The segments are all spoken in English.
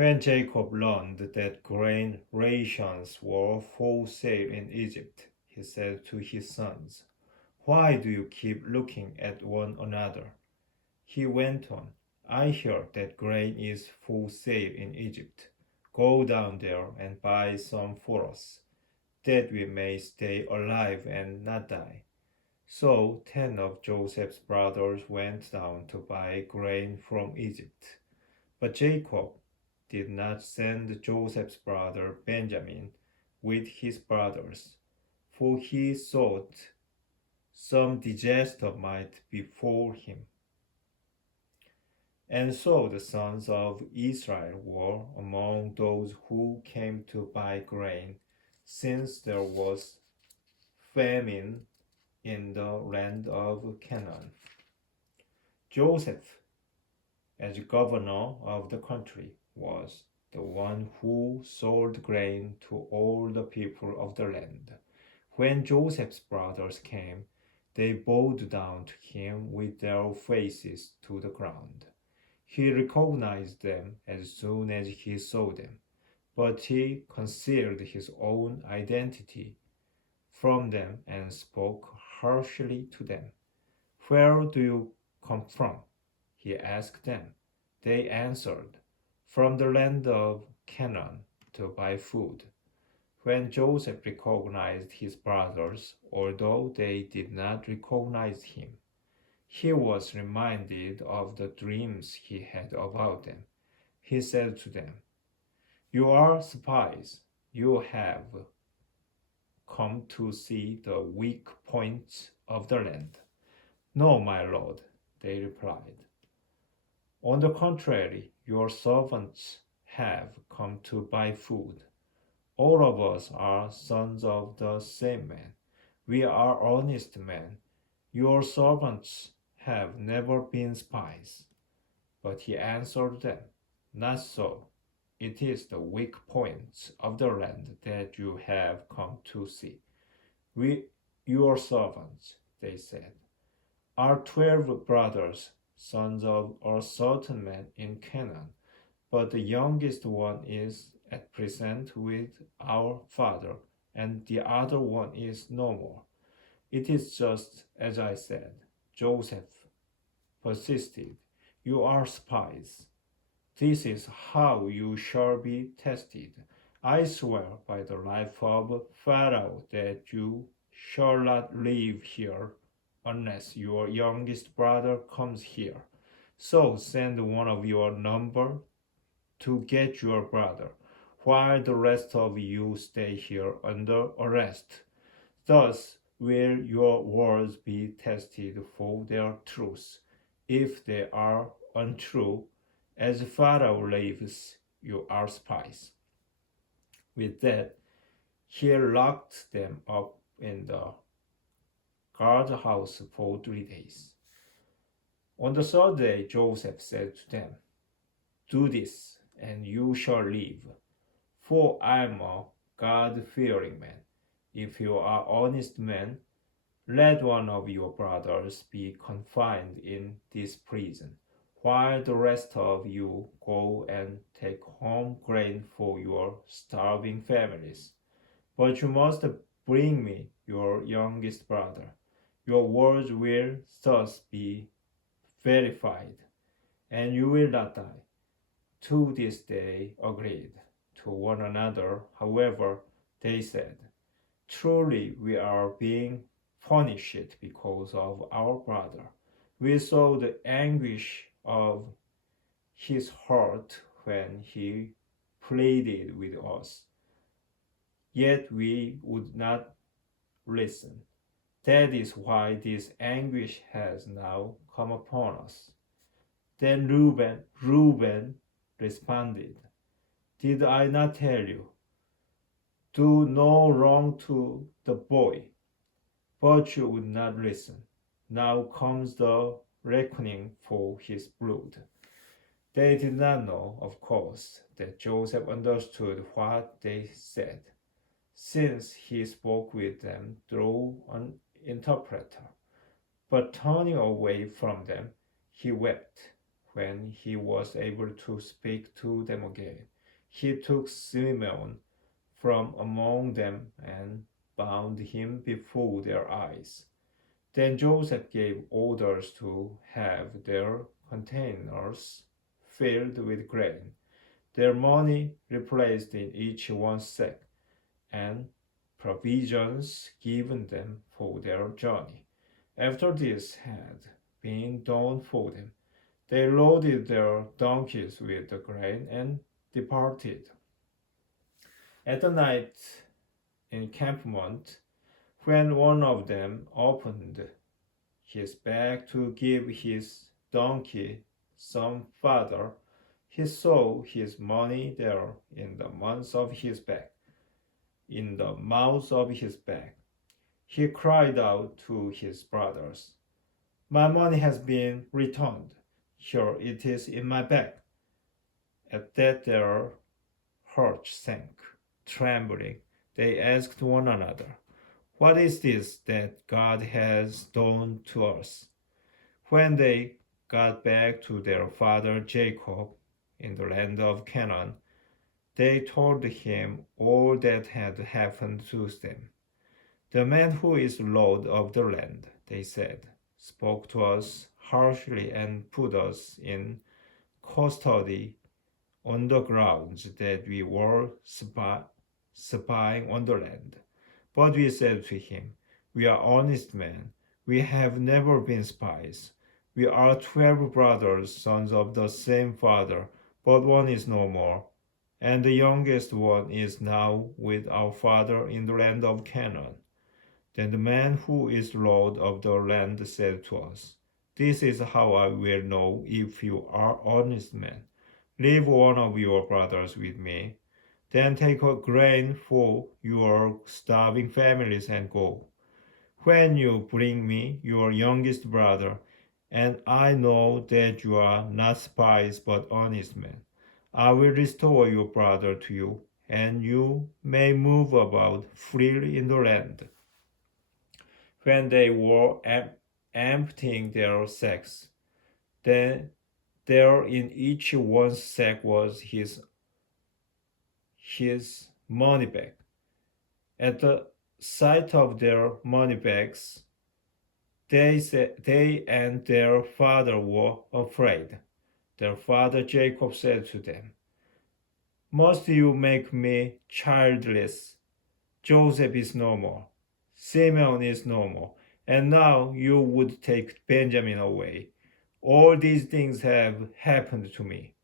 When Jacob learned that grain rations were for sale in Egypt, he said to his sons, "Why do you keep looking at one another?" He went on, "I hear that grain is for sale in Egypt. Go down there and buy some for us, that we may stay alive and not die." So 10 of Joseph's brothers went down to buy grain from Egypt. But Jacob did not send Joseph's brother Benjamin with his brothers, for he thought some disaster might befall him. And so the sons of Israel were among those who came to buy grain, since there was famine in the land of Canaan. Joseph, as governor of the country, was the one who sold grain to all the people of the land. When Joseph's brothers came, they bowed down to him with their faces to the ground. He recognized them as soon as he saw them, but he concealed his own identity from them and spoke harshly to them. "Where do you come from?" he asked them. They answered, "From the land of Canaan to buy food." When Joseph recognized his brothers, although they did not recognize him, he was reminded of the dreams he had about them. He said to them, "You are spies. You have come to see the weak points of the land." "No, my lord," they replied. "On the contrary, your servants have come to buy food. All of us are sons of the same man. We are honest men. Your servants have never been spies." But he answered them, "Not so. It is the weak points of the land that you have come to see. We, your servants," they said, "are 12 brothers, sons of a certain man in Canaan, but the youngest one is at present with our father, and the other one is no more." "It is just as I said," Joseph persisted. "You are spies. This is how you shall be tested. I swear by the life of Pharaoh that you shall not live here unless your youngest brother comes here. So send one of your number to get your brother, while the rest of you stay here under arrest. Thus will your words be tested for their truth. If they are untrue, as Pharaoh lives, you are spies." With that, he locked them up in the guardhouse for 3 days. On the third day, Joseph said to them, "Do this, and you shall live, for I am a God-fearing man. If you are honest men, let one of your brothers be confined in this prison, while the rest of you go and take home grain for your starving families. But you must bring me your youngest brother. Your words will thus be verified, and you will not die." To this they agreed. To one another, however, they said, "Truly we are being punished because of our brother. We saw the anguish of his heart when he pleaded with us, yet we would not listen. That is why this anguish has now come upon us." Then Reuben responded, "Did I not tell you, do no wrong to the boy?" But you would not listen. Now comes the reckoning for his blood. They did not know, of course, that Joseph understood what they said, since he spoke with them through an interpreter. But turning away from them, he wept. When he was able to speak to them again, he took Simeon from among them and bound him before their eyes. Then Joseph gave orders to have their containers filled with grain, their money replaced in each one's sack, and provisions given them for their journey. After this had been done for them, they loaded their donkeys with the grain and departed. At the night encampment, when one of them opened his bag to give his donkey some fodder, he saw his money there in the mouth of his bag. He cried out to his brothers, "My money has been returned. Here it is in my bag." At that their hearts sank. Trembling, they asked one another, "What is this that God has done to us?" When they got back to their father Jacob in the land of Canaan, they told him all that had happened to them. "The man who is lord of the land," they said, "spoke to us harshly and put us in custody on the grounds that we were spying on the land. But we said to him, 'We are honest men. We have never been spies. We are 12 brothers, sons of the same father, but one is no more, and the youngest one is now with our father in the land of Canaan.' Then the man who is lord of the land said to us, 'This is how I will know if you are honest men. Leave one of your brothers with me. Then take a grain for your starving families and go. When you bring me your youngest brother, and I know that you are not spies but honest men, I will restore your brother to you, and you may move about freely in the land.' When they were emptying their sacks, then there in each one's sack was his money bag. At the sight of their money bags, they and their father were afraid. Their father Jacob said to them, 'Must you make me childless? Joseph is no more, Simeon is no more, and now you would take Benjamin away. All these things have happened to me.'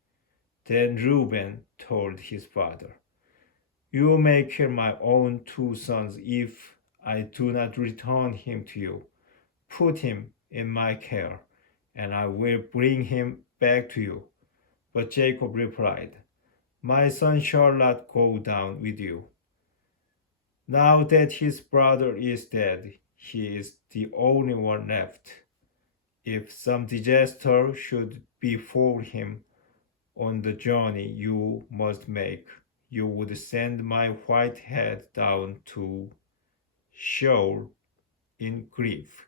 Then Reuben told his father, 'You may kill my own 2 sons if I do not return him to you. Put him in my care, and I will bring him back to you.' But Jacob replied, 'My son shall not go down with you. Now that his brother is dead, he is the only one left. If some disaster should befall him on the journey you must make, you would send my white head down to Sheol in grief.